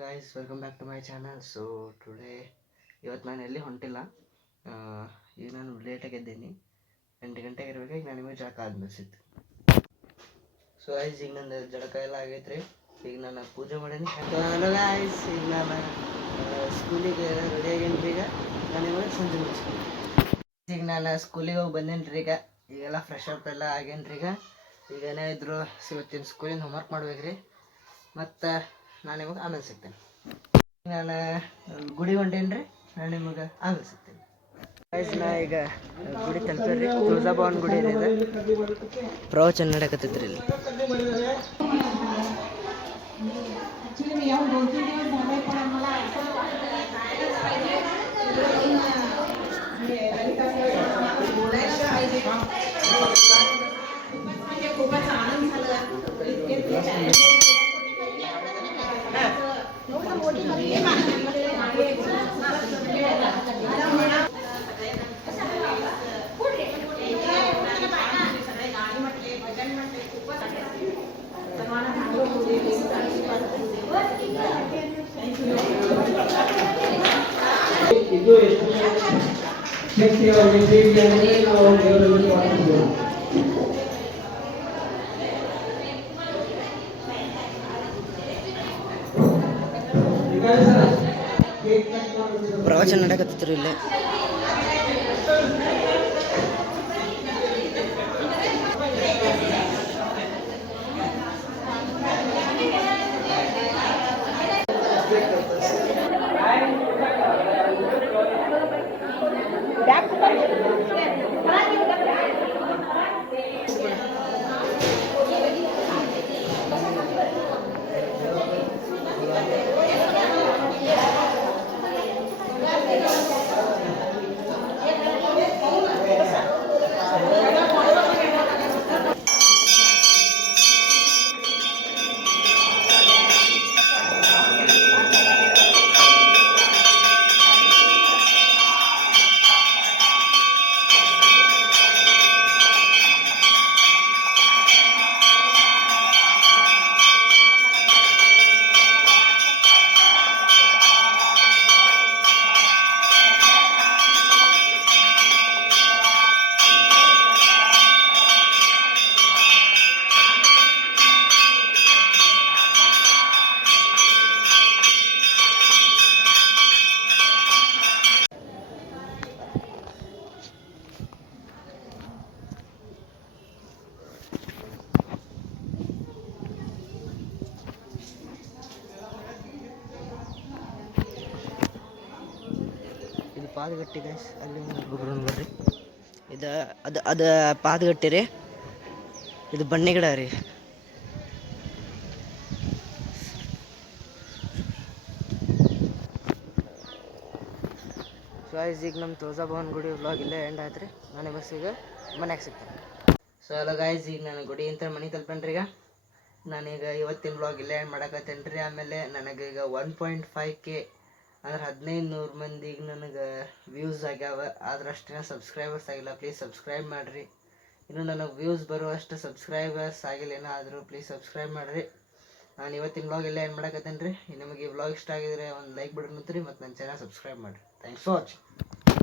Guys, welcome back to my channel. So today ಇವತ್ತು ನಾನು ಎಲ್ಲಿ ಹೊಂಟಿಲ್ಲ. ಈಗ ನಾನು ಲೇಟಾಗಿ ಎದ್ದೀನಿ, 8 ಗಂಟೆಗೆ ಇರಬೇಕು. ಈಗ ನಾನು ನಿಮಗೆ ಜಳಕ ಆದ್ಮೇಲೆ ಸಿಗ್ತೀನಿ. ಸೊ ಗೈಸ್, ಈಗ ನನ್ನ ಜಳಕ ಎಲ್ಲ ಆಗೈತ್ರಿ. ಈಗ ನಾನು ಪೂಜೆ ಮಾಡೀನಿ. ಹಲೋ ಗೈಸ್, ಈಗ ನಾನು ಸ್ಕೂಲಿಗೆ ರೆಡಿ ಆಗೇನಿ ರೀ. ಈಗ ನಾನು ನಿಮಗೆ ಸಂಜೆ ಮುಗಿಸ್ತೀನಿ. ಈಗ ನಾನು ಸ್ಕೂಲಿಗೆ ಹೋಗಿ ಬಂದೇನಿ ರೀ. ಈಗೆಲ್ಲ ಫ್ರೆಶ್ ಅಪ್ ಎಲ್ಲ ಆಗೇನಿ ರೀ. ಈಗ ಏನೇ ಇದ್ರು ಇವತ್ತಿನ ಸ್ಕೂಲಿನ ಹೋಮ್ವರ್ಕ್ ಮಾಡ್ಬೇಕ್ರಿ. ಮತ್ತು ನಾನು ನಿಮಗೆ ಆಮೇಲೆ ಸಿಗ್ತೇನೆ. ನಾನು ಗುಡಿಗೆ ಹೊಂಟೇನಿ ರೀ. ನಾನು ನಿಮಗೆ ಆಮೇಲೆ ಸಿಗ್ತೇನೆ. ನಾ ಈಗ ಗುಡಿ ತಲುಪಿರಿ. ತುಳಜಾಭವಾನಿ ಗುಡಿ ಇದೆ. ಪ್ರವಚನ ನಡೆಯಕತ್ತೈತ್ರಿ ಇಲ್ಲಿ. ಇದು ಪ್ರವಚನ ನಡೆಯಕತ್ತಿದ್ರು ಇಲ್ಲಿ. ಪಾದಗಟ್ಟಿ ಗೈಸ್, ಅಲ್ಲಿ ಗೊಬ್ಬರ ಬರ್ರಿ. ಅದು ಪಾದಗಟ್ಟಿ ರೀ. ಇದು ಬನ್ನಿ ಗಿಡ ರೀ. ಸೊ ಗೈಸ್, ಈಗ ನಮ್ಮ ತುಳಜಾಭವಾನಿ ಗುಡಿ ವ್ಲಾಗ್ ಇಲ್ಲೇ ಎಂಡ್ ಆಯ್ತು ರೀ. ನಾನು ಬಸ್ ಈಗ ಮನ್ಯಾಗ ಸಿಗ್ತೇನೆ. ಸೊ ಹಲೋ ಗೈಸ್, ಈಗ ನಾನು ಗುಡಿ ಅಂತ ಮನೆಗೆ ತಲುಪೇನ್ರಿ. ಈಗ ನಾನೀಗ ಇವತ್ತಿನ ವ್ಲಾಗ್ ಇಲ್ಲೇ ಎಂಡ್ ಮಾಡಕತ್ತೇನೆ ರೀ. ಆಮೇಲೆ ನನಗೀಗ 1.5K ಅಂದ್ರೆ 1500 ಮಂದಿಗೆ ನನಗೆ ವ್ಯೂಸ್ ಆಗ್ಯಾವ. ಆದ್ರೆ ಅಷ್ಟೇ ಸಬ್ಸ್ಕ್ರೈಬರ್ಸ್ ಆಗಿಲ್ಲ. ಪ್ಲೀಸ್ ಸಬ್ಸ್ಕ್ರೈಬ್ ಮಾಡಿರಿ. ಇನ್ನು ನನಗೆ ವ್ಯೂಸ್ ಬರುವಷ್ಟು ಸಬ್ಸ್ಕ್ರೈಬರ್ಸ್ ಆಗಿಲ್ಲ ಏನೋ, ಆದರೂ ಪ್ಲೀಸ್ ಸಬ್ಸ್ಕ್ರೈಬ್ ಮಾಡಿರಿ. ನಾನು ಇವತ್ತಿನ ವ್ಲಾಗ್ ಎಲ್ಲ ಏನು ಮಾಡಕತ್ತೇನೆ ರೀ. ನಿಮಗೆ ಈ ವ್ಲಾಗ್ ಇಷ್ಟ ಆಗಿದ್ರೆ ಒಂದು ಲೈಕ್ ಬಟನ್ ಒತ್ತಿರಿ ಮತ್ತು ನನ್ನ ಚಾನಲ್ ಸಬ್ಸ್ಕ್ರೈಬ್ ಮಾಡಿರಿ. Thanks for watching.